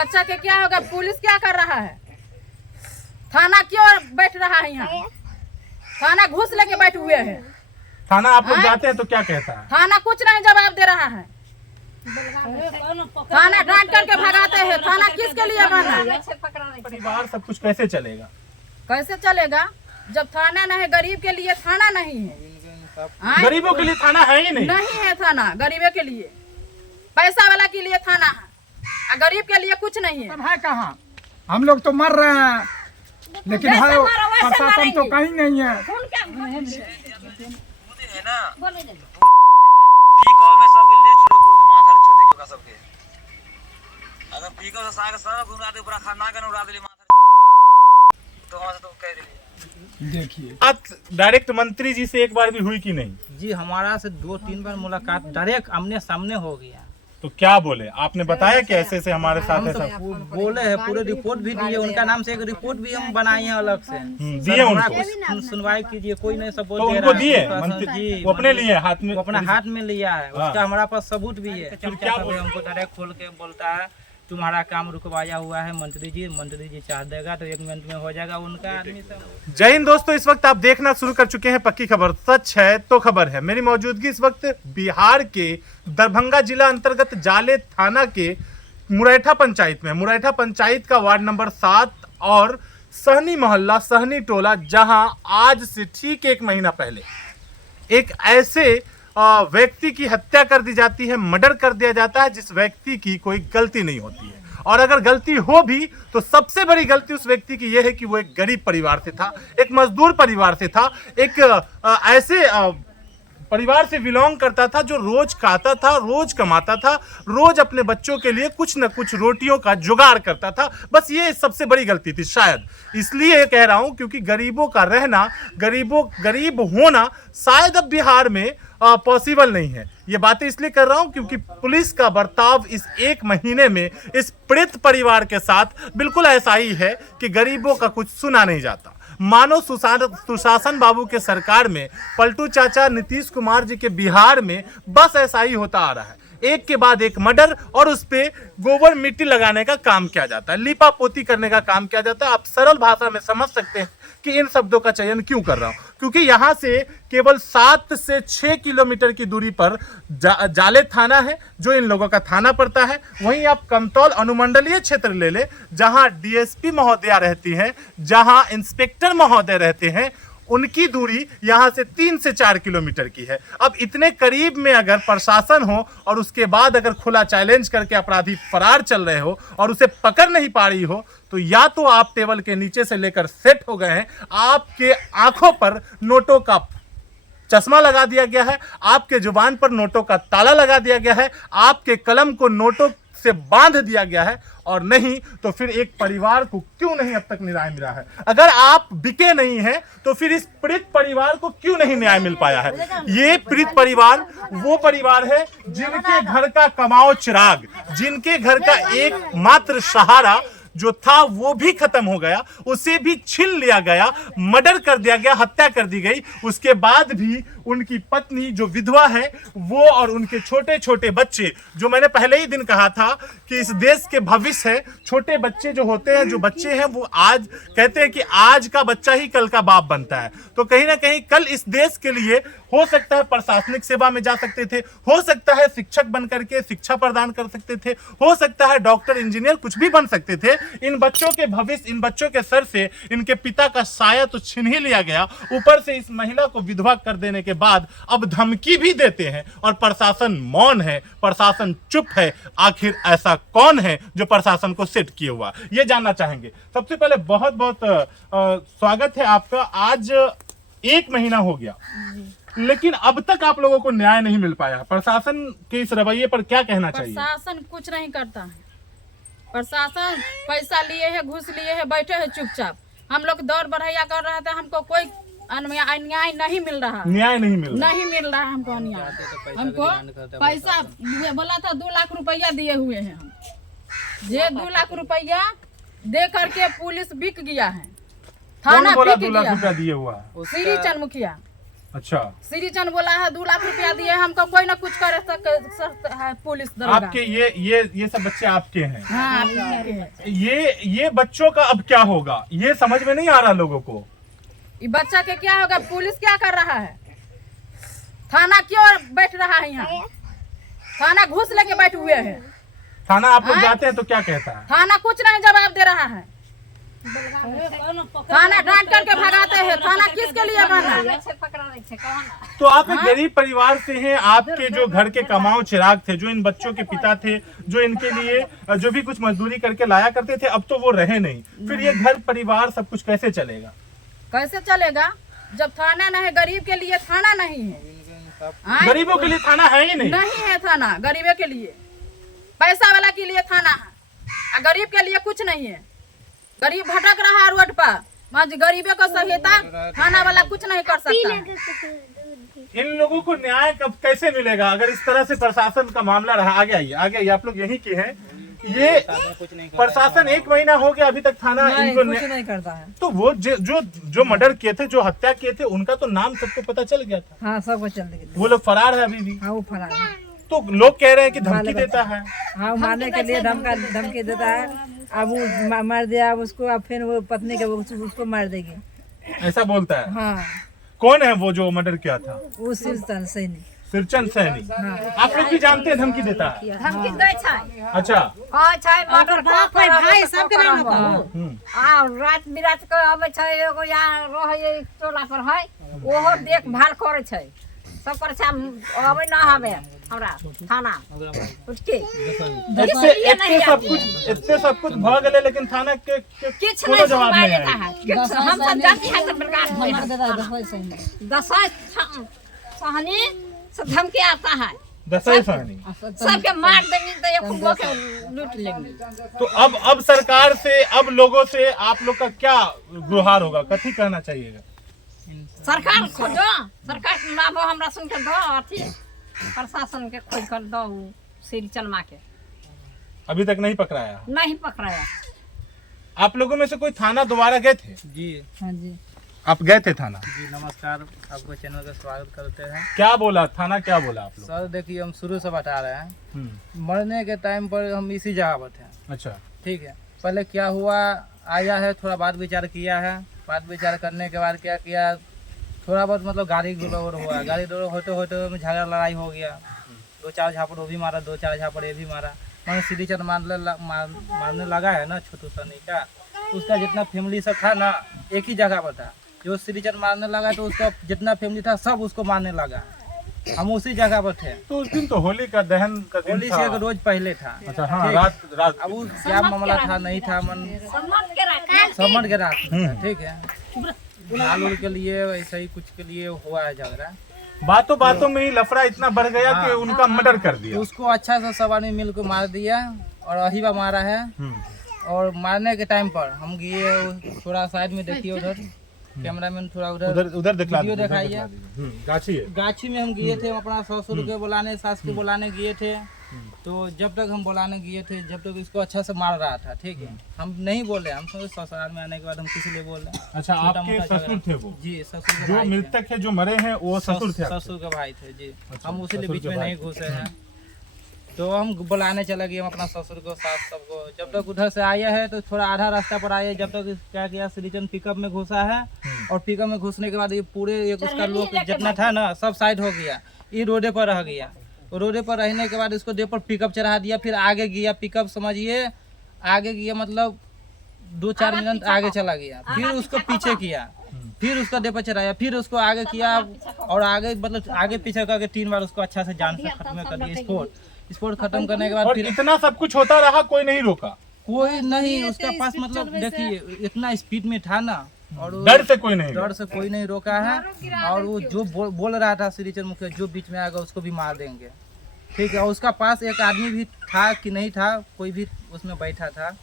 बच्चा के क्या होगा? पुलिस क्या कर रहा है? थाना क्यों बैठ रहा है यहाँ? थाना घूस लेके बैठे हुए हैं। थाना आप लोग जाते हैं तो क्या कहता है? थाना कुछ नहीं जवाब दे रहा है। थाना डांट करके भगाते हैं। थाना किसके लिए बना? परिवार सब कुछ कैसे चलेगा? कैसे चलेगा जब थाना नहीं है? गरीब के लिए थाना नहीं है। गरीबों के लिए थाना है ही नहीं। नहीं है थाना गरीबों के लिए, पैसा वाला के लिए थाना है, गरीब के लिए कुछ नहीं है। है कहाँ? हम लोग तो मर रहे हैं, लेकिन हर प्रशासन तो कहीं नहीं है। देखिए आज डायरेक्ट मंत्री जी से एक बार भी हुई कि नहीं? जी हमारा से 2-3 बार मुलाकात डायरेक्ट आमने सामने हो गया। तो क्या बोले? आपने बताया कि ऐसे से हमारे साथ है सब बोले हैं, पूरे रिपोर्ट भी दिए, उनका नाम से एक रिपोर्ट भी हम बनाए हैं अलग से। दिए उनको? सुनवाई कीजिए, कोई नहीं सब बोल तो दे उनको रहा है। दिए जी मंत्री वो अपने लिए हाथ में? वो अपना हाथ में लिया है, उसका हमारा पास सबूत भी है। फिर क्या बोले? हमको डायरेक्ट खोल के बोलता है तुम्हारा काम रुकवाया हुआ है मंत्री जी चाह देगा तो 1 मिनट में हो जाएगा उनका आदमी सब। जय हिंद दोस्तों, इस वक्त आप देखना शुरू कर चुके हैं पक्की खबर। सच है तो खबर है। मेरी मौजूदगी इस वक्त बिहार के दरभंगा जिला अंतर्गत जाले थाना के मुरैठा पंचायत में। मुरैठा पंचायत का वार्ड नंबर 7 और सहनी मोहल्ला सहनी टोला, जहां आज से ठीक 1 महीना पहले एक ऐसे व्यक्ति की हत्या कर दी जाती है, मर्डर कर दिया जाता है जिस व्यक्ति की कोई गलती नहीं होती है। और अगर गलती हो भी तो सबसे बड़ी गलती उस व्यक्ति की यह है कि वो एक गरीब परिवार से था, एक मजदूर परिवार से था, एक ऐसे परिवार से बिलोंग करता था जो रोज खाता था, रोज कमाता था, रोज अपने बच्चों के लिए कुछ न कुछ रोटियों का जुगाड़ करता था। बस ये सबसे बड़ी गलती थी शायद। इसलिए कह रहा हूं क्योंकि गरीबों का रहना, गरीब होना शायद अब बिहार में पॉसिबल नहीं है। ये बातें इसलिए कर रहा हूं क्योंकि पुलिस का बर्ताव इस 1 महीने में इस पीड़ित परिवार के साथ बिल्कुल ऐसा ही है कि गरीबों का कुछ सुना नहीं जाता। मानो सुशासन बाबू के सरकार में, पलटू चाचा नीतीश कुमार जी के बिहार में बस ऐसा ही होता आ रहा है। एक के बाद एक मर्डर और उस पे गोबर मिट्टी लगाने का काम किया जाता है, लीपा पोती करने का काम किया जाता है। आप सरल भाषा में समझ सकते हैं कि इन शब्दों का चयन क्यों कर रहा हूं, क्योंकि यहां से केवल 7 से 6 किलोमीटर की दूरी पर जाले थाना है जो इन लोगों का थाना पड़ता है। वहीं आप कमतौल अनुमंडलीय क्षेत्र ले ले, जहां डीएसपी महोदया रहती हैं, जहां इंस्पेक्टर महोदय रहते हैं, उनकी दूरी यहां से 3 से 4 किलोमीटर की है। अब इतने करीब में अगर प्रशासन हो और उसके बाद अगर खुला चैलेंज करके अपराधी फरार चल रहे हो और उसे पकड़ नहीं पा रही हो, तो या तो आप टेबल के नीचे से लेकर सेट हो गए हैं, आपके आंखों पर नोटों का चश्मा लगा दिया गया है, आपके जुबान पर नोटों का ताला लगा दिया गया है, आपके कलम को नोटों से बांध दिया गया है, और नहीं तो फिर एक परिवार को क्यों नहीं अब तक न्याय मिला है? अगर आप बिके नहीं हैं तो फिर इस पीड़ित परिवार को क्यों नहीं न्याय मिल पाया है? ये पीड़ित परिवार वो परिवार है जिनके घर का कमाओ चिराग, जिनके घर का एकमात्र सहारा जो था वो भी खत्म हो गया, उसे भी छीन लिया गया, मर्डर कर दिया गया, हत्या कर दी गई। उसके बाद भी उनकी पत्नी जो विधवा है वो और उनके छोटे छोटे बच्चे, जो मैंने पहले ही दिन कहा था कि इस देश के भविष्य है, छोटे बच्चे जो होते हैं, जो बच्चे हैं वो आज कहते हैं कि आज का बच्चा ही कल का बाप बनता है। तो कहीं ना कहीं कल इस देश के लिए हो सकता है प्रशासनिक सेवा में जा सकते थे, हो सकता है शिक्षक बन करके शिक्षा प्रदान कर सकते थे, हो सकता है डॉक्टर इंजीनियर कुछ भी बन सकते थे। इन बच्चों के भविष्य, इन बच्चों के सर से इनके पिता का साया तो छीन ही लिया गया, ऊपर से इस महिला को विधवा कर देने के बाद अब धमकी भी देते हैं और प्रशासन मौन है, प्रशासन चुप है। आखिर ऐसा कौन है जो प्रशासन को सेट किए हुआ, ये जानना चाहेंगे। सबसे पहले बहुत बहुत स्वागत है आपका। आज 1 महीना हो गया, लेकिन अब तक आप लोगों को न्याय नहीं मिल पाया। प्रशासन के इस रवैये पर क्या कहना चाहिए? प्रशासन कुछ नहीं करता है। प्रशासन पैसा लिए है, घूस लिए है, बैठे है चुपचाप। हम लोग दौड़ बढ़ैया कर रहे थे, हमको कोई अन्याय नहीं मिल रहा, न्याय नहीं मिल रहा हमको अन्याय। हमको पैसा बोला था 2 लाख रुपया दिए हुए हैं हम, ये 2 लाख रुपया दे करके पुलिस बिक गया है, थाना बिक गया। 2 लाख रुपया दिए हुआ श्री चंद मुखिया अच्छा, श्रीचंद बोला है 2 लाख रुपया दिए, हमको कोई ना कुछ कर सकता है पुलिस दरोगा। आपके ये सब बच्चे आपके हैं? हाँ, आपके हैं। ये बच्चों का अब क्या होगा, ये समझ में नहीं आ रहा लोगों को। ये बच्चा के क्या होगा? पुलिस क्या कर रहा है? थाना क्यों बैठ रहा है यहाँ? थाना घूस लेके बैठे हुए हैं। थाना आप लोग जाते हैं तो क्या कहता है? थाना कुछ नहीं जवाब दे रहा है। थाना डांट करके भगाते हैं। थाना किसके लिए बना? तो आप एक गरीब परिवार से हैं, आपके जो घर के कमाऊ चिराग थे, जो इन बच्चों के पिता थे, जो इनके लिए जो भी कुछ मजदूरी करके लाया करते थे, अब तो वो रहे नहीं, फिर ये घर परिवार सब कुछ कैसे चलेगा? कैसे चलेगा जब थाना नहीं? गरीब के लिए थाना नहीं है। गरीबों के लिए थाना है ही नहीं। नहीं है थाना गरीबों के लिए, पैसा वाला के लिए थाना है, और गरीब के लिए कुछ नहीं है। गरीब भटक रहा है रोड पर, गरीबों को सहायता थाना वाला कुछ नहीं कर सकता है। इन लोगों को न्याय कब कैसे मिलेगा अगर इस तरह से प्रशासन का मामला रहा? आगे आइए, आप लोग यहीं के हैं। ये प्रशासन 1 महीना हो गया अभी तक थाना इनको कुछ नहीं करता है। तो वो जो मर्डर किए थे, जो हत्या किए थे, उनका तो नाम सबको पता चल गया था। हाँ, सबको चल गया। वो लोग फरार है अभी भी। हाँ, वो फरार है। तो लोग कह रहे हैं कि धमकी देता है। हाँ, मारने के लिए धमकी देता है। अब वो मार दिया उसको, अब फिर वो पत्नी के उसको मार देगी, ऐसा बोलता है। हाँ। कौन है वो जो मर्डर किया था? वो सिरचंद सैनी। सिरचंद सैनी। आप लोग भी जानते हैं धमकी देता है? धमकी दै छै। अच्छा। हाँ छै, मर्डर कोई भाई सबके नाम पर। आ रात बिरात के आबै छै, एगो यहाँ रहै टोला पर है, ओहो देखभाल करे छै। सब पर छै आबै ना हवे हमरा थाना उठके। इतने सब कुछ भ गेले, लेकिन थाना के किछ कोनो नहीं जवाब सुनवाई नहीं देता आया। है। हम सब जाति है सब प्रकार दसाई सहनी से धमकी आता है। दसाई सहनी सबके मार देंगे तो एक गो के लूट लेंगे। तो अब सरकार से, अब लोगों से आप लोग का क्या गुहार होगा? कथी कहना चाहिएगा? सरकार खोजो, सरकार लाभो हमरा सुन के दो, अथी प्रशासन के खोज कर दो श्री चलमा के। अभी तक नहीं पकड़ाया? नहीं पकड़ाया। आप लोगों में से कोई थाना दोबारा गए थे? जी हाँ जी। आप गए थे थाना? जी नमस्कार, आपको चैनल का स्वागत करते हैं। क्या बोला थाना, क्या बोला आप लोग? सर देखिए, हम शुरू से बता रहे हैं, हम्म, मरने के टाइम पर हम इसी जगह पर थे। अच्छा। ठीक है, पहले क्या हुआ, आया है, थोड़ा बात विचार किया है। बात विचार करने के बाद क्या किया, थोड़ा बहुत मतलब गाड़ी गुड़ोड़ हुआ। गाड़ी गुड़ोड़ होते होते में झगड़ा लड़ाई हो गया। 2-4 झापड़ वो भी मारा, 2-4 झापड़ ये भी मारा। मैंने सीढ़ी चढ़ मारने लगा है ना छोटू सनी का, उसका जितना फैमिली सब था ना एक ही जगह पर था। जो सीढ़ी चढ़ मारने लगा तो उसका जितना फैमिली था सब उसको मारने लगा। हम उसी जगह पर थे। तो उस दिन तो होली का दहन का दिन होली था। से एक रोज पहले था। अच्छा, हाँ, ठीक। रात। अब वो क्या मामला था नहीं था, मन सम्मान के रखा समझ के रात में था, ठीक है। लाल उल के लिए ऐसा ही कुछ के लिए हुआ है झगड़ा। बातों में ही लफड़ा इतना बढ़ गया कि उनका मर्डर कर दिया। उसको अच्छा सा सब आदमी मिल को मार दिया और अहिबा मारा है। और मारने के टाइम पर हम गए, थोड़ा साइड में देखिए उधर, कैमरामैन थोड़ा उधर दिखला वीडियो दिखाइए। गाछी है। गाछी में हम गए थे, हम अपना ससुर के बुलाने, सास के बुलाने गए थे। तो जब तक हम बुलाने गए थे, जब तक इसको अच्छा से मार रहा था, ठीक है, हम नहीं बोले। हम सोचे ससुराल में आने के बाद हम किसी लिए बोल रहे। अच्छा, आपके ससुर थे वो? जी, ससुर के जो भाई थे। मृतक है, जो मरे हैं, वो ससुर थे? ससुर के भाई थे जी। अच्छा, हम उसी लिए ससुर बीच के में भाई नहीं थे। घुसे हैं। तो हम बुलाने चले गए, हम अपना ससुर को, सास सबको। जब तक उधर से आया है तो थोड़ा आधा रास्ता पर आए, जब तक क्या किया, श्रीचंद पिकअप में घुसा है। और पिकअप में घुसने के बाद ये पूरे एक उसका लोग जितना था ना सब साइड हो गया, ये रोडे पर रह गया। रोडे पर रहने के बाद इसको दे पर पिकअप चढ़ा दिया, फिर आगे गया पिकअप, समझिए आगे गया, मतलब 2-4 मिनट आगे चला गया। फिर उसको पीछे किया, फिर उसका दे पर चढ़ाया, फिर उसको आगे किया। और आगे मतलब आगे पीछे करके 3 बार उसको अच्छा से जान से खत्म कर दिया। स्पोर्ट खत्म करने के बाद और फिर इतना सब कुछ होता रहा, कोई नहीं रोका? कोई नहीं, उसके पास मतलब देखिए इतना स्पीड में था ना, और डर से कोई नहीं? डर से कोई नहीं रोका है। और वो जो बोल रहा था श्रीचंद मुखिया, जो बीच में आएगा उसको भी मार देंगे, ठीक है। और उसका पास एक आदमी भी था कि नहीं था, कोई भी उसमें बैठा था।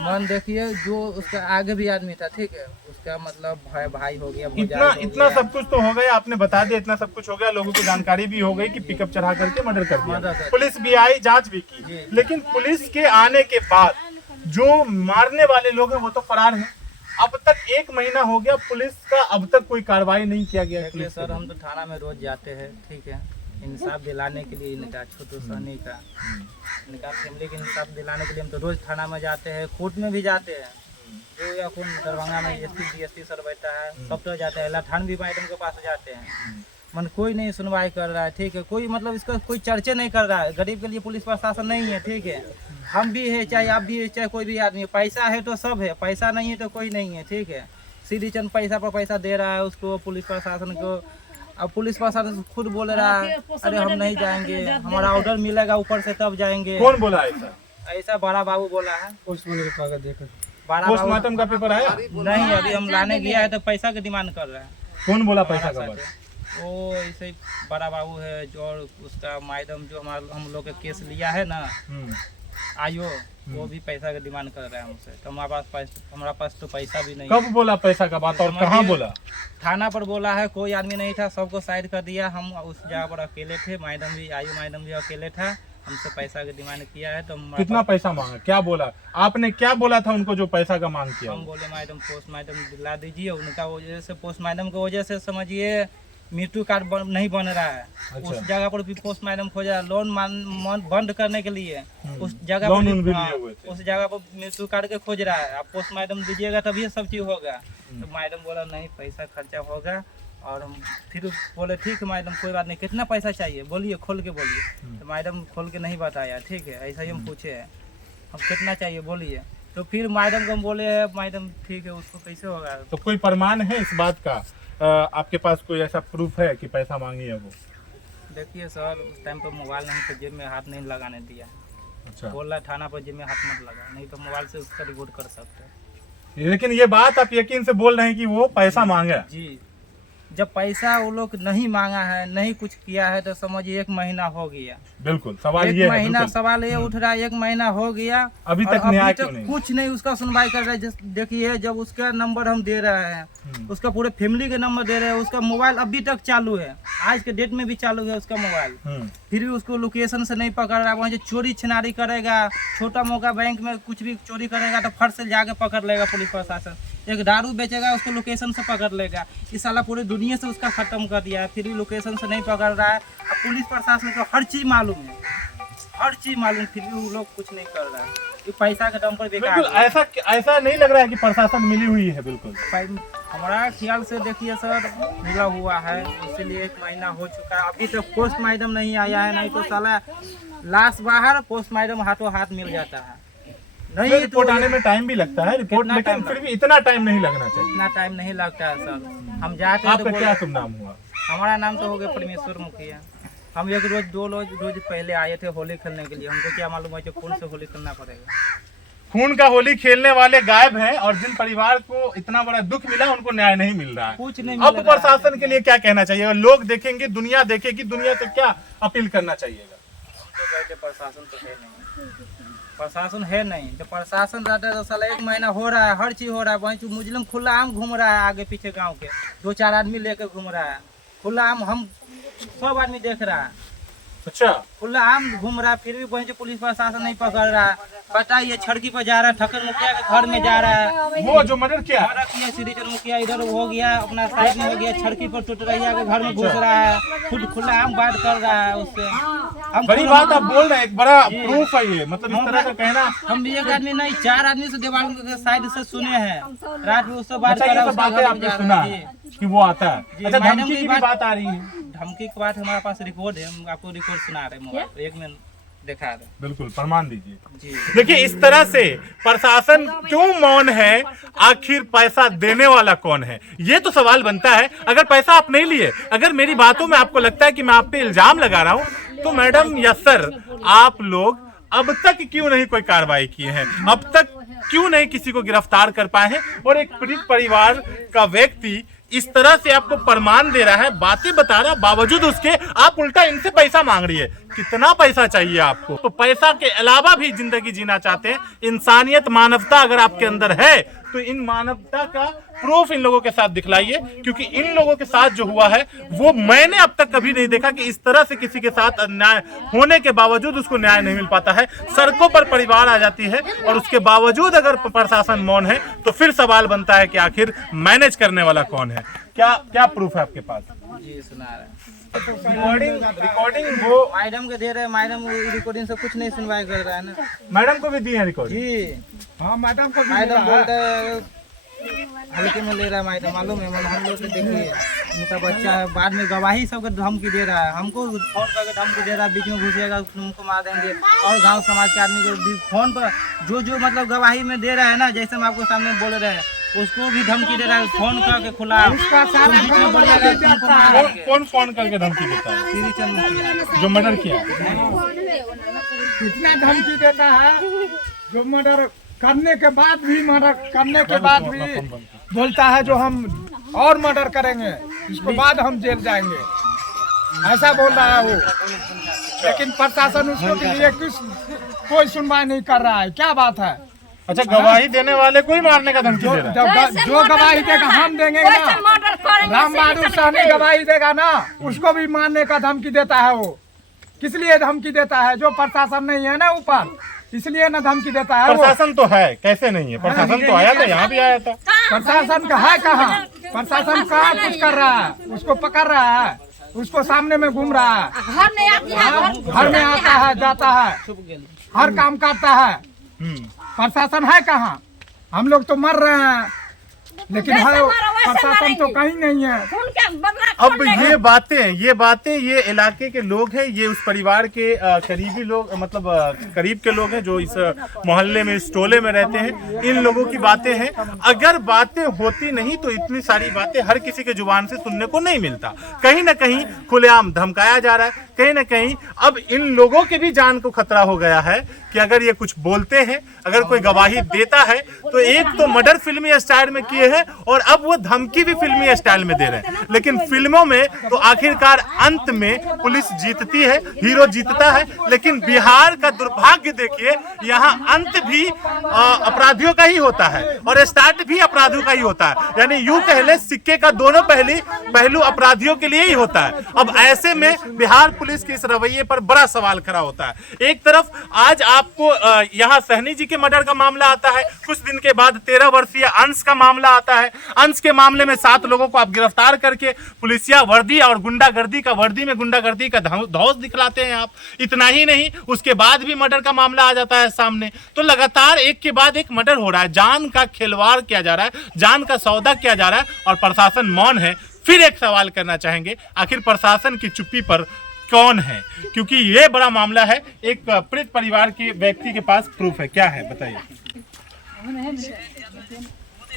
मन देखिए, जो उसका आगे भी आदमी था, ठीक है, उसका मतलब भाई हो गया। इतना सब कुछ तो हो गया, आपने बता दिया, इतना सब कुछ हो गया, लोगों को जानकारी भी हो गई कि पिकअप चढ़ा करके मर्डर कर दिया। पुलिस भी आई, जांच भी की, लेकिन पुलिस के आने के बाद जो मारने वाले लोग हैं वो तो फरार हैं। अब तक 1 महीना हो गया, पुलिस का अब तक कोई कार्रवाई नहीं किया गया। देखिए सर, हम तो थाना में रोज जाते हैं, ठीक है, इंसाफ दिलाने के लिए इनका छोटू सहनी का इनका फैमिली का इंसाफ दिलाने के लिए हम तो रोज थाना में जाते हैं, कोर्ट में भी जाते हैं। जो या कौन दरभंगा में एसपी डीएसपी सर बैठा है, सब तो जाते हैं, लाठान भी मैडम के पास जाते हैं, मन कोई नहीं सुनवाई कर रहा है, ठीक है, कोई मतलब इसका कोई चर्चा नहीं कर रहा है। गरीब के लिए पुलिस प्रशासन नहीं है, ठीक है, हम भी है, चाहे आप भी है, चाहे कोई भी आदमी, पैसा है तो सब है, पैसा नहीं है तो कोई नहीं है, ठीक है। श्री चंद पैसा पर पैसा दे रहा है उसको, पुलिस प्रशासन को। अब पुलिस प्रशासन खुद बोल रहा है अरे हम नहीं जाएंगे, हमारा ऑर्डर मिलेगा ऊपर से तब जाएंगे। कौन बोला ऐसा? ऐसा बड़ा बाबू बोला है। बड़ा बाबू पोस्टमार्टम का पेपर आया नहीं, अभी हम लाने गया है तो पैसा की डिमांड कर रहा है। कौन बोला पैसा का बात? वो ऐसे ही बड़ा बाबू है जो, और उसका मैडम जो हम लोग का केस लिया है ना आयो, वो भी पैसा का डिमांड कर रहा है हमसे। तो हमारा पास तो पैसा भी नहीं। कब बोला पैसा का बात और कहाँ बोला? थाना पर बोला है, कोई आदमी नहीं था, सबको साइड कर दिया। हम उस जगह पर अकेले थे, मैडम भी आयु मैडम भी अकेले था, हमसे पैसा का डिमांड किया है। तो कितना पैसा मांगा, क्या बोला आपने? क्या बोला था उनको जो पैसा का मांग किया? हम बोले मैडम पोस्ट मैडम दिला दीजिए। उनका वजह से पोस्ट मैडम की वजह से समझिए मृत्यु कार्ड नहीं बन रहा है। अच्छा। उस जगह पर भी पोस्ट मैडम खोजा लोन बंद करने के लिए, उस जगह लोन पर भी लिए हुए थे। उस जगह पर मृत्यु कार्ड के खोज रहा है। आप पोस्ट मैडम दीजिएगा तभी सब चीज होगा। तो मैडम बोला नहीं, पैसा खर्चा होगा। और हम फिर बोले ठीक है मैडम कोई बात नहीं, कितना पैसा चाहिए बोलिए, खोल के बोलिए। तो मैडम खोल के नहीं बताया, ठीक है, ऐसा ही हम पूछे हैं, हम कितना चाहिए बोलिए। तो फिर मैडम को हम बोले मैडम ठीक है, उसको कैसे होगा। तो कोई प्रमाण है इस बात का? आपके पास कोई ऐसा प्रूफ है कि पैसा मांगी है वो? देखिए सर, उस टाइम पर मोबाइल नहीं तो जेब में हाथ नहीं लगाने दिया। अच्छा। बोल रहा है थाना पर जेब में हाथ मत लगा, नहीं तो मोबाइल से उसका रिपोर्ट कर सकते हैं। लेकिन ये बात आप यकीन से बोल रहे हैं कि वो पैसा मांगा? जी, जब पैसा वो लोग नहीं मांगा है, नहीं कुछ किया है, तो समझिए 1 महीना हो गया। बिल्कुल, सवाल ये 1 है, महीना बिल्कुल। सवाल ये उठ रहा है, 1 महीना हो गया अभी और तक न्याय क्यों नहीं? कुछ नहीं उसका सुनवाई कर रहे हैं। देखिए जब उसका नंबर हम दे रहे हैं, उसका पूरे फैमिली के नंबर दे रहे हैं, उसका मोबाइल अभी तक चालू है, आज के डेट में भी चालू है उसका मोबाइल, फिर भी उसको लोकेशन से नहीं पकड़ रहा। वहाँ जो चोरी छिनारी करेगा, छोटा मोटा बैंक में कुछ भी चोरी करेगा तो फट से जाके पकड़ लेगा पुलिस प्रशासन। एक दारू बेचेगा उसको लोकेशन से पकड़ लेगा। इस साला पूरी दुनिया से उसका खत्म कर दिया है, फिर भी लोकेशन से नहीं पकड़ रहा है। अब पुलिस प्रशासन को हर चीज मालूम है, हर चीज मालूम, फिर भी वो लोग कुछ नहीं कर रहा है। ये पैसा के दम पर बेकार बिल्कुल ऐसा नहीं लग रहा है कि प्रशासन मिली हुई है। बिल्कुल हमारा ख्याल से देखिए सर मिला हुआ है, इसीलिए 1 महीना हो चुका है, अभी तक पोस्ट मैडम नहीं आया है। नहीं तो साला लाश बाहर, पोस्ट मैडम हाथों हाथ मिल जाता है। नहीं रिपोर्ट आने में टाइम भी लगता है, रिपोर्ट, लेकिन फिर भी इतना टाइम नहीं लगना चाहिए। इतना टाइम नहीं लगता है सर। हम जाते हैं आपका क्या शुभ नाम हुआ? हमारा नाम तो हो गया परमेश्वर मुखिया। हम एक रोज 2 रोज पहले आए थे होली खेलने के लिए, हमको क्या मालूम है कि कौन से होली खेलना पड़ेगा। खून का होली खेलने वाले गायब हैं और जिन परिवार को इतना बड़ा दुख मिला उनको न्याय नहीं मिल रहा है। कुछ नहीं अब प्रशासन के लिए क्या कहना चाहिए? लोग देखेंगे, दुनिया देखेगी, दुनिया से क्या अपील करना चाहिएगा? प्रशासन तो है नहीं, प्रशासन है नहीं। तो प्रशासन रहता तो साला 1 महीना हो रहा है, हर चीज हो रहा है। वहीं मुजरिम खुला आम घूम रहा है आगे पीछे गांव के, 2-4 आदमी लेकर घूम रहा है खुला आम, हम सब आदमी देख रहा है। अच्छा, खुला आम घूम रहा है, फिर भी वहीं से पुलिस प्रशासन नहीं पकड़ रहा है। बताइए छड़की पर जा रहा है, ठक्कर मुखिया के घर में जा रहा है, वो जो मर्डर किया श्री चंद मुखिया इधर हो गया, अपना साइड में हो गया, छड़की पर टुटरैया के घर में घुस रहा है, खुद खुला आम बात कर रहा है उससे। हम बड़ी बात आप बोल रहे हैं, एक बड़ा प्रूफ है ये, मतलब इस तरह का कहना। हम भी 1 आदमी नहीं 4 आदमी से देवाल के साइड से सुने हैं, रात में उससे बात अच्छा, ये सब बातें आपने सुना कि वो आता है? अच्छा, धमकी की भी बात आ रही है? धमकी की बात हमारे पास रिकॉर्ड है, हम आपको रिकॉर्ड सुना रहे हैं मोबाइल पे, 1 मिनट दिखा रहे। बिल्कुल, प्रमाण दीजिए। जी देखिए, इस तरह से प्रशासन क्यों मौन है? आखिर पैसा देने वाला कौन है, ये तो सवाल बनता है। अगर पैसा आप नहीं लिए, अगर मेरी बातों में आपको लगता है कि मैं आप पे इल्जाम लगा रहा हूं, तो मैडम या सर, आप लोग अब तक क्यों नहीं कोई कार्रवाई किए हैं? अब तक क्यों नहीं किसी को गिरफ्तार कर पाए हैं? और एक पीड़ित परिवार का व्यक्ति इस तरह से आपको प्रमाण दे रहा है, बातें बता रहा है, बावजूद उसके आप उल्टा इनसे पैसा मांग रही है। कितना पैसा चाहिए आपको? तो पैसा के अलावा भी जिंदगी जीना चाहते हैं, इंसानियत, मानवता अगर आपके अंदर है तो इन मानवता का प्रूफ इन लोगों के साथ दिखलाइए, क्योंकि इन लोगों के साथ जो हुआ है वो मैंने अब तक कभी नहीं देखा कि इस तरह से किसी के साथ अन्याय होने के बावजूद उसको न्याय नहीं मिल पाता है। सड़कों पर परिवार आ जाती है और उसके बावजूद अगर प्रशासन मौन है तो फिर सवाल बनता है कि आखिर मैनेज करने वाला कौन है। क्या प्रूफ है आपके पास? जी सुना रहे हैं। रिकॉर्डिंग वो मैडम के दे रहे हैं, मैडम रिकॉर्डिंग से कुछ नहीं सुनवाई कर रहा है ना। मैडम को भी दी है रिकॉर्डिंग? जी हाँ मैडम को भी मैडम मिला है। बोलते हैं हल्के में ले रहा है मैडम, मालूम है हम लोग से देखिए उनका बच्चा है, बाद में गवाही सबको धमकी दे रहा है, हमको फोन करके धमकी दे रहा है, बीच में घुसेगा तुमको मार देंगे। और गांव समाज के आदमी को भी फोन पर जो मतलब गवाही में दे रहा है ना, जैसे हम आपको सामने बोल रहे हैं उसको भी धमकी दे रहा है, फोन करके खुला कौन फोन करके धमकी देता है? श्रीचंद मुखिया जो मर्डर किया? इतना धमकी देता है जो मर्डर करने के बाद भी बोलता है जो हम और मर्डर करेंगे, इसके बाद हम जेल जाएंगे, ऐसा बोल रहा है वो। लेकिन प्रशासन उसको के लिए कोई सुनवाई नहीं कर रहा है। क्या बात है? अच्छा, गवाही देने वाले को ही मारने का धमकी दे रहा है? जो गवाही देगा हम देंगे ना, राम बहादुर सहनी गवाही देगा ना, उसको भी मारने का धमकी देता है वो। किस लिए धमकी देता है? जो प्रशासन नहीं है ना ऊपर, इसलिए ना धमकी देता है वो। प्रशासन तो है, कैसे नहीं है? प्रशासन तो आया था, यहाँ भी आया था। प्रशासन का है कहाँ? प्रशासन कहाँ कुछ कर रहा है? उसको पकड़ रहा है, उसको सामने में घूम रहा है, घर में आता है जाता है, हर काम करता है। प्रशासन है कहाँ? हम लोग तो मर रहे हैं, लेकिन प्रशासन तो कहीं नहीं है। अब ये बातें ये इलाके के लोग हैं, ये उस परिवार के करीबी लोग, मतलब करीब के लोग हैं जो इस मोहल्ले में, इस टोले में रहते हैं, इन लोगों की बातें हैं। अगर बातें होती नहीं तो इतनी सारी बातें हर किसी के जुबान से सुनने को नहीं मिलता। कहीं ना कहीं खुलेआम धमकाया जा रहा है, कहीं ना कहीं अब इन लोगों के भी जान को खतरा हो गया है कि अगर ये कुछ बोलते हैं, अगर कोई गवाही देता है तो एक तो मर्डर फिल्मी स्टाइल में किए हैं और अब वो धमकी भी फिल्मी स्टाइल में दे रहे हैं। लेकिन फिल्मों में तो आखिरकार अंत में पुलिस जीतती है, हीरो जीतता है, लेकिन बिहार का दुर्भाग्य देखिए, यहाँ अंत भी अपराधियों का ही होता है और स्टार्ट भी अपराधियों का ही होता है। यानी यूं कह ले सिक्के का दोनों पहलू अपराधियों के लिए ही होता है। अब ऐसे में बिहार पुलिस के इस रवैये पर बड़ा सवाल खड़ा होता है। एक तरफ आज आपको यहाँ सहनी जी के मर्डर का मामला आता है, कुछ दिन के बाद 13 वर्षीय अंश का मामला आता है। अंश के मामले में 7 लोगों को आप गिरफ्तार करके पुलिसिया वर्दी और गुंडागर्दी का धौस दिखलाते हैं आप। इतना ही नहीं, उसके बाद भी मर्डर का मामला आ जाता है सामने। तो लगातार एक के बाद एक मर्डर हो रहा है, जान का खिलवाड़ किया जा रहा है, जान का सौदा किया जा रहा है और प्रशासन मौन है। फिर एक सवाल करना चाहेंगे, आखिर प्रशासन की चुप्पी पर कौन है? क्योंकि ये बड़ा मामला है, एक पीड़ित परिवार के व्यक्ति के पास प्रूफ है। क्या है बताइए?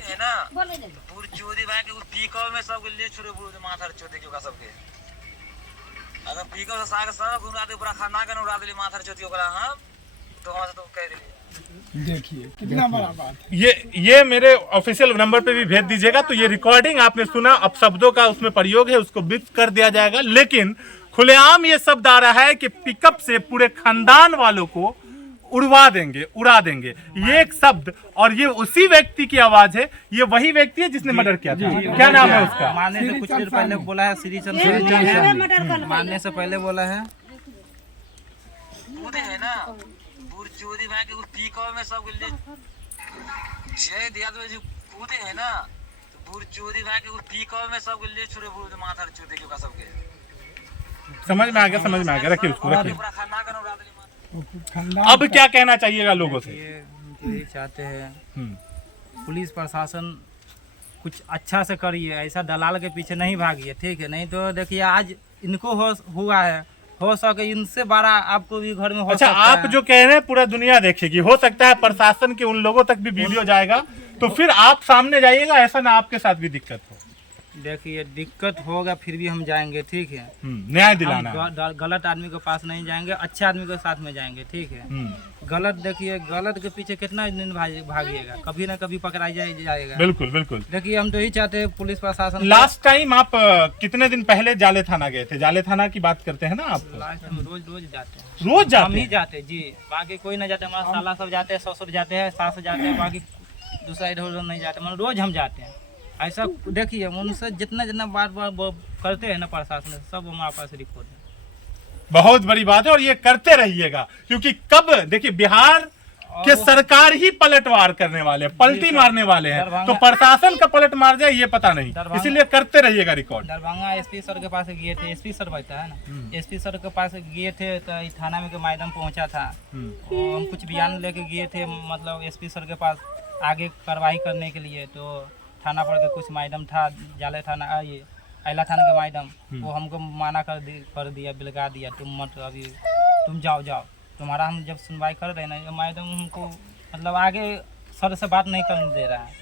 है ना पूरी चोरी भाई के पीको में सब ले छोड़े बुढ़े माथा चोटी के सबके अगर पीको से साग सब घुरा दे पूरा खाना के उड़ा देली माथा चोटी ओकरा हम तो हम तो कह देली। देखिए कितना बड़ा बात है। ये मेरे ऑफिशियल नंबर पे भी भेज दीजिएगा। तो ये रिकॉर्डिंग आपने सुना, अब शब्दों का उसमें प्रयोग है, उसको बिप कर दिया जाएगा। लेकिन खुलेआम ये शब्द आ रहा है कि पिकअप से पूरे खानदान वालों को उड़ा देंगे। ये एक शब्द, और ये उसी व्यक्ति की आवाज है, ये वही व्यक्ति है जिसने मर्डर किया था। क्या नाम है उसका? मारने से कुछ देर पहले बोला है श्रीचंद, मारने से पहले बोला है है ना पूरी चोरी भाई के पीको में सब ले जय दिया तो जो कूदे है ना तो पूरी चोरी भाई के पीको में सब ले छोड़े बुढ़े माथा चोटी के सबके समझ में आ गया। रखिए उसको, रखिए। पूरा खाना के उड़ा देली अब क्या कहना चाहिएगा लोगों से? ये चाहते हैं पुलिस प्रशासन कुछ अच्छा से करिए, ऐसा दलाल के पीछे नहीं भागिए, ठीक है? नहीं तो देखिए आज इनको हुआ है, हो सके इनसे बड़ा आपको भी घर में हो अच्छा, सकता आप है। जो कह रहे हैं पूरा दुनिया देखेगी, हो सकता है प्रशासन के उन लोगों तक भी वीडियो जाएगा, तो फिर आप सामने जाइएगा, ऐसा ना आपके साथ भी दिक्कत हो। देखिए दिक्कत होगा फिर भी हम जाएंगे, ठीक है? न्याय दिलाना है। गलत आदमी के पास नहीं जाएंगे, अच्छे आदमी के साथ में जाएंगे, ठीक है? गलत देखिए, गलत के पीछे कितना दिन भागिएगा, कभी ना कभी पकड़ाई जाएगा। बिल्कुल बिल्कुल। देखिए हम तो यही चाहते हैं पुलिस प्रशासन। लास्ट टाइम आप कितने दिन पहले जाले थाना गए थे? जाले थाना की बात करते हैं ना आप? लास्ट टाइम रोज जाते हैं। रोज जाते हम ही जाते जी, बाकी कोई ना जाते, हमारा साला सब जाते हैं, ससुर जाते हैं, सास जाते हैं, बाकी दूसरा इधर उधर नहीं जाते, मतलब रोज हम जाते हैं। ऐसा देखिए उनसे जितना जितना बार बार वो करते हैं ना प्रशासन, सब हमारे पास रिकॉर्ड है। बहुत बड़ी बात है और ये करते रहिएगा, क्योंकि कब देखिए बिहार के सरकार ही पलटवार करने वाले हैं, पलटी मारने वाले हैं, तो प्रशासन का पलट मार जाए ये पता नहीं, इसीलिए करते रहिएगा रिकॉर्ड। दरभंगा एसपी सर के पास गए थे, एसपी सर बैठा है ना, एसपी सर के पास गए थे तो थाना में के मैडम पहुंचा था, और हम कुछ बयान लेके गए थे, मतलब एसपी सर के पास आगे कार्रवाई करने के लिए। तो थाना पर के कुछ मैडम था, जाले थाना ये अला थाना के मैडम, वो हमको माना कर दिया, बिलगा दिया, तुम मत अभी तुम जाओ। तुम्हारा हम जब सुनवाई कर रहे हैं ना, मैडम हमको मतलब आगे सर से बात नहीं करने दे रहा है।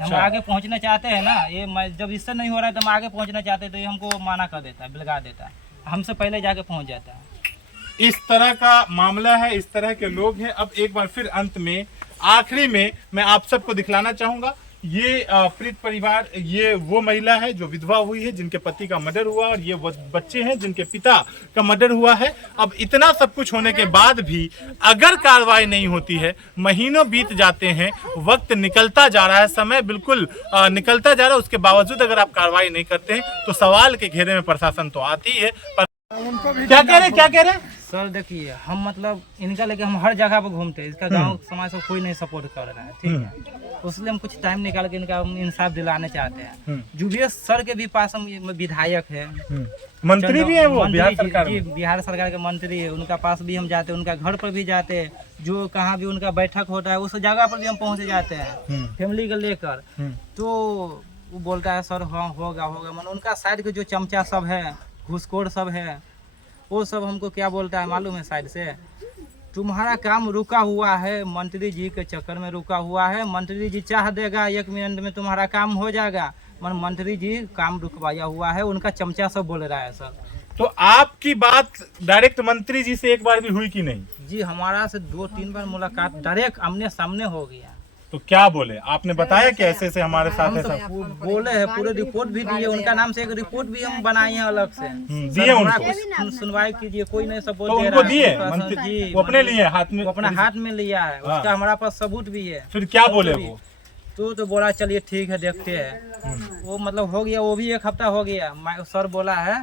हम आगे पहुंचना चाहते हैं ना, ये जब इससे नहीं हो रहा है तो हम आगे पहुंचना चाहते हैं, तो ये हमको माना कर देता है, बिलगा देता है, हमसे पहले जाके पहुंच जाता है। इस तरह का मामला है, इस तरह के लोग हैं। अब एक बार फिर अंत में आखिरी में मैं आप सबको दिखलाना चाहूंगा, ये पीड़ित परिवार, ये वो महिला है जो विधवा हुई है, जिनके पति का मर्डर हुआ, और ये वो बच्चे हैं जिनके पिता का मर्डर हुआ है। अब इतना सब कुछ होने के बाद भी अगर कार्रवाई नहीं होती है, महीनों बीत जाते हैं, वक्त निकलता जा रहा है, समय बिल्कुल निकलता जा रहा है, उसके बावजूद अगर आप कार्रवाई नहीं करते हैं तो सवाल के घेरे में प्रशासन तो आती है। क्या कह रहे हैं सर देखिए, हम मतलब इनका लेके हम हर जगह पर घूमते हैं, इसका गांव समाज से कोई नहीं सपोर्ट कर रहा है, ठीक है, उसलिए हम कुछ टाइम निकाल के इनका इंसाफ दिलाने चाहते हैं। जुबियस सर के भी पास हम विधायक है, मंत्री भी है, वो बिहार सरकार जी बिहार सरकार के मंत्री है, उनका पास भी हम जाते हैं, उनका घर पर भी जाते हैं, जो कहाँ भी उनका बैठक होता है उस जगह पर भी हम पहुँच जाते हैं फैमिली को लेकर। तो वो बोलता है सर हाँ होगा, मतलब उनका साइड के जो चमचा सब है, घूसखोर सब है, वो सब हमको क्या बोलता है मालूम है, साइड से तुम्हारा काम रुका हुआ है, मंत्री जी के चक्कर में रुका हुआ है, मंत्री जी चाह देगा 1 मिनट में तुम्हारा काम हो जाएगा, मगर मंत्री जी काम रुकवाया हुआ है, उनका चमचा सब बोल रहा है सर। तो आपकी बात डायरेक्ट मंत्री जी से एक बार भी हुई कि नहीं? जी हमारा से 2-3 बार मुलाकात डायरेक्ट आमने सामने हो गया। तो क्या बोले आपने? बताया कि ऐसे ऐसे हमारे साथ ऐसा बोले हैं, पूरे रिपोर्ट भी दिए, उनका नाम से एक रिपोर्ट भी हम बनाए हैं अलग से, दिए उनको, सुनवाई कीजिए, कोई नहीं सपोर्ट तो दे उनको रहा दिए है। मंत्री जी वो अपने लिए हाथ में, वो अपना हाथ में लिया है, उसका हमारा पास सबूत भी है। फिर क्या बोले वो? तो बोला चलिए ठीक है देखते हैं, वो मतलब हो गया, वो भी 1 हफ्ता हो गया। सर बोला है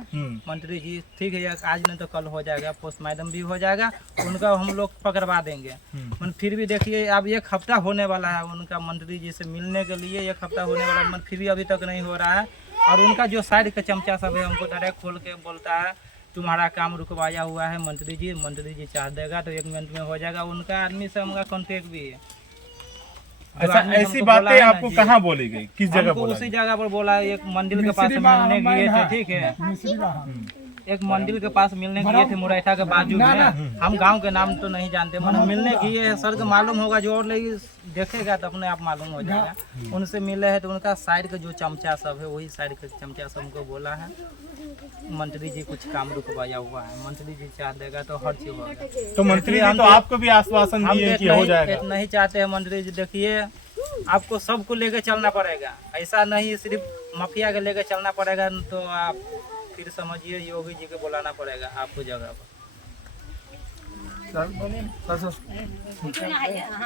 मंत्री जी ठीक है आज नहीं तो कल हो जाएगा, पोस्टमार्टम भी हो जाएगा, उनका हम लोग पकड़वा देंगे। फिर भी देखिए अब 1 हफ्ता होने वाला है उनका मंत्री जी से मिलने के लिए, 1 हफ्ता होने वाला है, फिर भी अभी तक नहीं हो रहा है। और उनका जो साइड का चमचा सब है हमको डायरेक्ट खोल के बोलता है तुम्हारा काम रुकवाया हुआ है मंत्री जी चाह देगा तो 1 मिनट में हो जाएगा। उनका आदमी से हमारा कॉन्टेक्ट भी है। ऐसी बातें आपको कहाँ बोली गई, किस जगह बोला? उसी जगह पर बोला, एक मंदिर के पास मिलने गए थे, ठीक है, एक मंदिर के पास मिलने गए थे मुरैठा के बाजू में, हम गांव के नाम तो नहीं जानते, मतलब मिलने गए हैं, सर को मालूम होगा, जो और लोग देखेगा तो अपने आप मालूम हो जाएगा। उनसे मिले हैं तो उनका साइड का जो चमचा सब है वही साइड का चमचा सब हमको बोला है मंत्री जी कुछ काम रुकवाया हुआ है, मंत्री जी चाह देगा तो हर चीज होगा। तो मंत्री जी तो आपको भी आश्वासन दिए कि हो जाएगा? नहीं चाहते हैं मंत्री जी, देखिए आपको सबको लेके चलना पड़ेगा, ऐसा नहीं सिर्फ माफिया के लेके चलना पड़ेगा, तो आप फिर समझिए योगी जी को बुलाना पड़ेगा आपको जगह पर।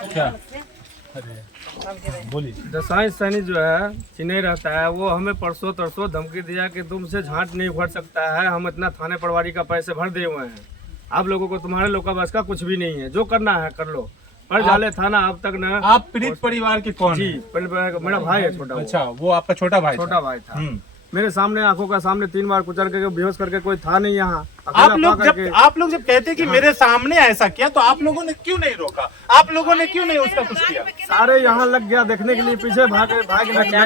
क्या बोली? दसाई सैनी जो है चिन्ह रहता है, वो हमें परसों तरसों धमकी दिया कि तुमसे झांट नहीं भर सकता है, हम इतना थाने पटवारी का पैसे भर दिए हुए हैं, आप लोगों को तुम्हारे लोग का बस का कुछ भी नहीं है, जो करना है कर लो। पर जाले थाना अब तक न। आप पीड़ित परिवार के कौन? जी मेरा भाई है छोटा। अच्छा वो आपका छोटा भाई? छोटा भाई था। मेरे सामने आंखों का सामने 3 बार कुचल के बेहोश करके, कोई था नहीं यहाँ। आप लोग जब कहते कि मेरे सामने ऐसा किया तो आप लोगों ने क्यों नहीं रोका? आप लोगों ने क्यों नहीं उसका कुछ किया? सारे यहाँ लग गया देखने के लिए, पीछे भागे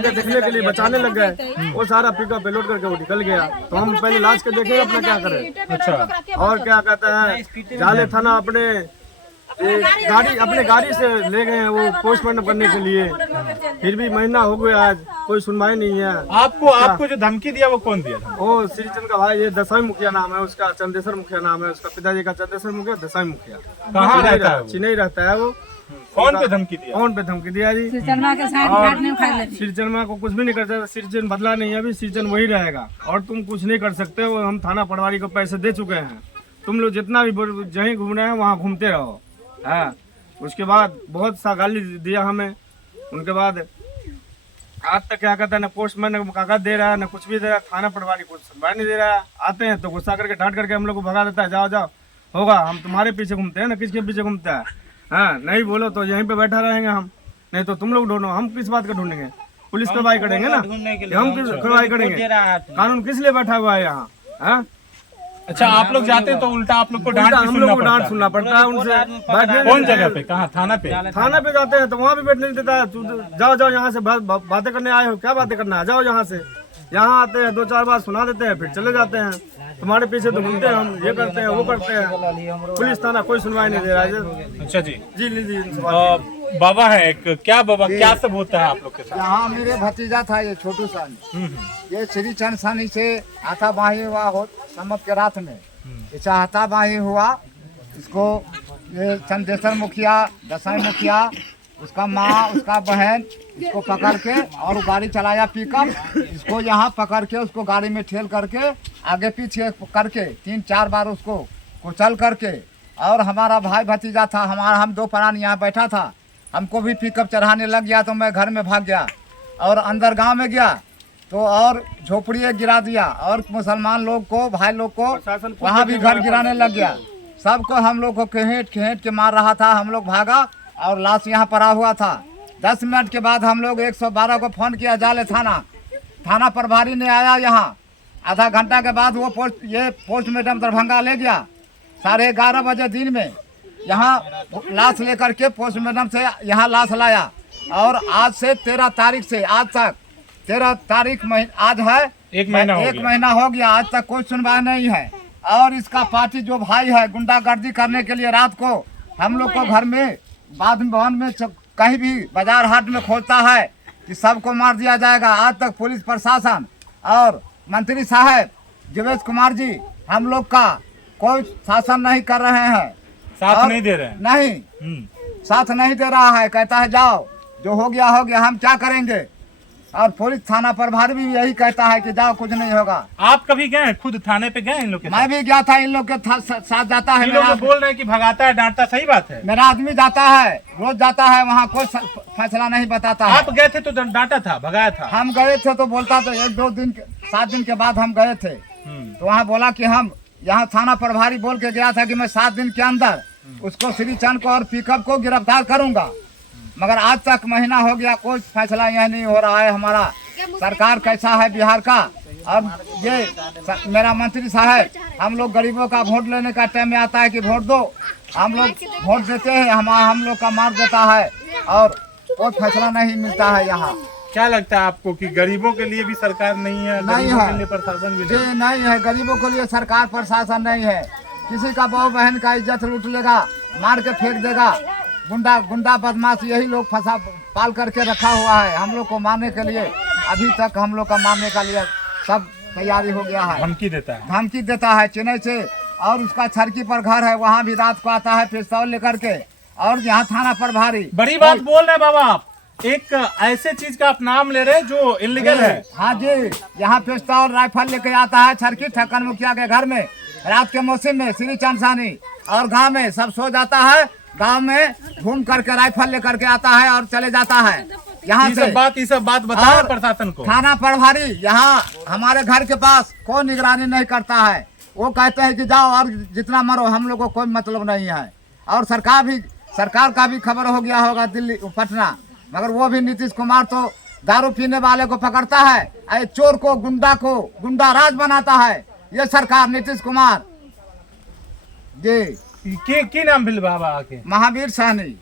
देखने के लिए बचाने लग गए, वो सारा पिकअप पे लोड करके वो निकल गया। तो हम पहले लाश के देखे अपना क्या करें। अच्छा और क्या कहता है, जाले थाना अपने गाड़ी से ले गए हैं वो पोस्टमार्टम करने के लिए, फिर भी महीना हो गया आज कोई सुनवाई नहीं है। आपको जो धमकी दिया वो कौन दिया था? वो श्रीचंद का भाई, ये दसाई मुखिया नाम है उसका, चंदेश्वर मुखिया नाम है उसका, पिताजी का चंदेश्वर मुखिया, दसाई मुखिया। कहाँ रहता है? चिन्ह रहता है वो। कौन पे धमकी दिया? कौन पे धमकी दिया जी? श्रीचंद को कुछ भी नहीं कर सकते, श्रीचंद बदला नहीं है, अभी श्रीचंद वही रहेगा और तुम कुछ नहीं कर सकते हो। हम थाना पटवारी को पैसे दे चुके हैं, तुम लोग जितना भी जहीं घूमना है वहाँ घूमते रहो। हाँ, उसके बाद बहुत सा गाली दिया हमें, उनके बाद आज तक क्या कहता है, ना पोस्टमैन ने कागज दे रहा है, ना कुछ भी दे रहा है, थाना पटवारी कुछ सुनवाई नहीं दे रहा है। आते हैं तो गुस्सा करके डांट करके हम लोग को भगा देता है, जाओ जाओ होगा, हम तुम्हारे पीछे घूमते हैं ना, किसके पीछे घूमता है? हाँ, नहीं बोलो तो यहीं पे बैठा रहेंगे हम, नहीं तो तुम लोग ढूंढो, हम किस बात का ढूंढेंगे? पुलिस कार्रवाई करेंगे ना, हम किस कार्रवाई करेंगे? कानून किस लिए बैठा हुआ है यहाँ? हाँ, अच्छा, आप लोग जाते हैं तो उल्टा आप लोग को डांट हम लोग को डांट सुनना पड़ता है उनसे। बैठने कौन जगह पे? कहाँ? थाना पे? थाना पे जाते हैं तो वहाँ भी बैठने नहीं देता है। जाओ जाओ यहाँ से, बातें करने आए हो, क्या बातें करना है? जाओ यहाँ से। यहाँ आते हैं 2-4 बार सुना देते हैं, फिर चले जाते हैं। तुम्हारे पीछे तो घूमते हैं हम, ये करते हैं वो करते हैं। पुलिस थाना कोई सुनवाई नहीं दे रहा है। अच्छा जी, जी जी बाबा है एक, क्या बाबा क्या सब होता है आप लोग के साथ? यहाँ मेरे भतीजा था ये छोटू सानी, ये श्री चंद सानी से हाथापाई हुआ हो सम्मत के रात में। ऐसा हाथापाई हुआ, इसको ये चंदेश्वर मुखिया, दसाई मुखिया, उसका माँ, उसका बहन, इसको पकड़ के और गाड़ी चलाया पिकअप, इसको यहाँ पकड़ के उसको गाड़ी में ठेल करके आगे पीछे करके 3-4 बार उसको कुचल करके, और हमारा भाई भतीजा था हमारा, हम 2 प्राणी यहाँ बैठा था, हमको भी पिकअप चढ़ाने लग गया तो मैं घर में भाग गया और अंदर गांव में गया तो और झोपड़ी गिरा दिया और मुसलमान लोग को, भाई लोग को वहाँ भी घर गिराने लग गया। सबको हम लोग को खहेट के मार रहा था। हम लोग भागा और लाश यहाँ पड़ा हुआ था। 10 मिनट के बाद हम लोग 112 को फोन किया, जाले थाना प्रभारी ने आया यहाँ। आधा घंटा के बाद वो पोस्टमार्टम दरभंगा ले गया। 11:30 बजे दिन में यहाँ लाश लेकर के पोस्टमार्टम से यहाँ लाश लाया और आज से 13 तारीख से आज तक 13 तारीख आज है, 1 महीना हो गया, आज तक कोई सुनवाई नहीं है। और इसका पार्टी जो भाई है गुंडागर्दी करने के लिए रात को हम लोग को घर में भवन में कहीं भी बाजार हाट में खोजता है कि सबको मार दिया जाएगा। आज तक पुलिस प्रशासन और मंत्री साहब जीवेश कुमार जी हम लोग का कोई शासन नहीं कर रहे हैं, साथ नहीं दे रहे हैं। नहीं, साथ नहीं दे रहा है, कहता है जाओ, जो हो गया हम क्या करेंगे। और पुलिस थाना प्रभारी भी यही कहता है कि जाओ, कुछ नहीं होगा। आप कभी गए खुद थाने पे गए इन लोग के साथ? मैं भी गया था, इन लोग के साथ जाता है। इन लोग बोल रहे हैं कि भगाता है, डांटता, सही बात है? मेरा आदमी जाता है, रोज जाता है, वहाँ कोई फैसला नहीं बताता है। आप गए थे तो डांटा था, भगाया था? हम गए थे तो बोलता था 1-2 दिन 7 दिन के बाद हम गए थे तो वहाँ बोला कि हम यहाँ थाना प्रभारी बोल के गया था कि मैं 7 दिन के अंदर उसको श्रीचंद को और पिकअप को गिरफ्तार करूंगा। मगर आज तक महीना हो गया, कोई फैसला यह नहीं हो रहा है। हमारा सरकार कैसा है बिहार का। और ये मेरा मंत्री साहब, हम लोग गरीबों का वोट लेने का टाइम में आता है कि वोट दो, हम लोग वोट देते हैं, हम लोग का मार देता है और कोई फैसला नहीं मिलता है यहाँ। क्या लगता है आपको कि गरीबों के लिए भी सरकार नहीं है? नहीं गरीबों है, के लिए प्रशासन भी जी नहीं है, गरीबों के लिए सरकार प्रशासन नहीं है। किसी का बहू बहन का इज्जत लूट लेगा, मार के फेंक देगा। गुंडा बदमाश यही लोग फंसा पाल करके रखा हुआ है हम लोग को मारने के लिए। अभी तक हम लोग का मारने का लिए सब तैयारी हो गया है। धमकी देता है चेन्नई से, और उसका छरकी पर घर है, वहाँ भी रात को आता है पिस्तौल लेकर के। और यहाँ थाना प्रभारी बड़ी बात बोल रहे हैं बाबा आप, एक ऐसे चीज का आप नाम ले रहे हैं जो इलीगल है। हाँ जी, यहाँ पिस्तौल राइफल लेके आता है छरकी ठक्कर मुखिया के घर में रात के मौसम में, श्री चंद सानी, और गाँव में सब सो जाता है, गांव में घूम करके राइफल लेकर के आता है और चले जाता है यहाँ से। ये सब बात बताओ प्रशासन को। थाना प्रभारी यहाँ हमारे घर के पास कोई निगरानी नहीं करता है। वो कहते हैं कि जाओ और जितना मरो, हम लोग को कोई मतलब नहीं है। और सरकार का भी खबर हो गया होगा दिल्ली पटना, मगर वो भी नीतीश कुमार तो दारू पीने वाले को पकड़ता है, चोर को गुंडा राज बनाता है ये सरकार नीतीश कुमार जी। की नाम बिल बाबा आके? महावीर साहनी।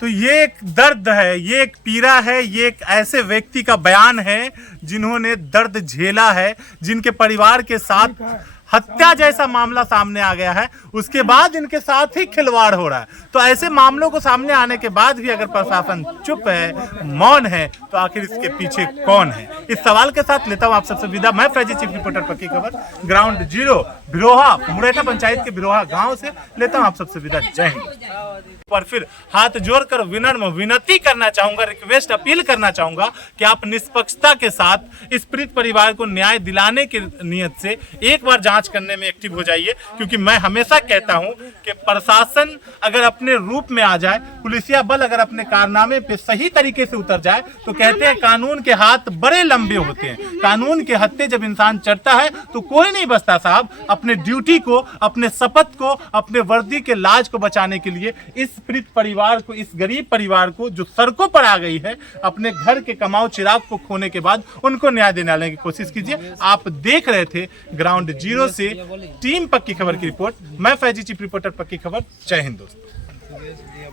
तो ये एक दर्द है, ये एक पीड़ा है, ये एक ऐसे व्यक्ति का बयान है जिन्होंने दर्द झेला है, जिनके परिवार के साथ हत्या जैसा मामला सामने आ गया है, उसके बाद इनके साथ ही खिलवाड़ हो रहा है। तो ऐसे मामलों को सामने आने के बाद भी अगर प्रशासन चुप है, मौन है, तो आखिर इसके पीछे कौन है? इस सवाल के साथ लेता हूं आप सबसे विदा। मैं फैजी, चीफ रिपोर्टर पक्की खबर, ग्राउंड जीरो। बिरोहा, मुरैठा पंचायत के बिरोहा गांव से लेता हूं आप सबसे विदा। जय हिंद। पर फिर हाथ जोड़कर विनम्र विनती करना चाहूंगा, रिक्वेस्ट अपील करना चाहूंगा कि आप निष्पक्षता के साथ इस पीड़ित परिवार को न्याय दिलाने की नियत से एक बार जांच करने में एक्टिव हो जाइए, क्योंकि मैं हमेशा कहता हूं कि प्रशासन अगर अपने रूप में आ जाए, पुलिसिया बल अगर अपने कारनामे पे सही तरीके से उतर जाए, तो कहते हैं कानून के हाथ बड़े लंबे होते हैं। कानून के हत्थे जब इंसान चढ़ता है तो कोई नहीं बचता साहब। अपने ड्यूटी को, अपने शपथ को, अपने वर्दी के लाज को बचाने के लिए इस पीड़ित परिवार को, इस गरीब परिवार को जो सड़कों पर आ गई है, अपने घर के कमाऊ चिराग को खोने के बाद उनको न्याय दिलाने की कोशिश कीजिए। आप देख रहे थे ग्राउंड जीरो से टीम पक्की खबर की रिपोर्ट। मैं फैजी चीफ रिपोर्टर पक्की खबर। जय हिंद दोस्तों।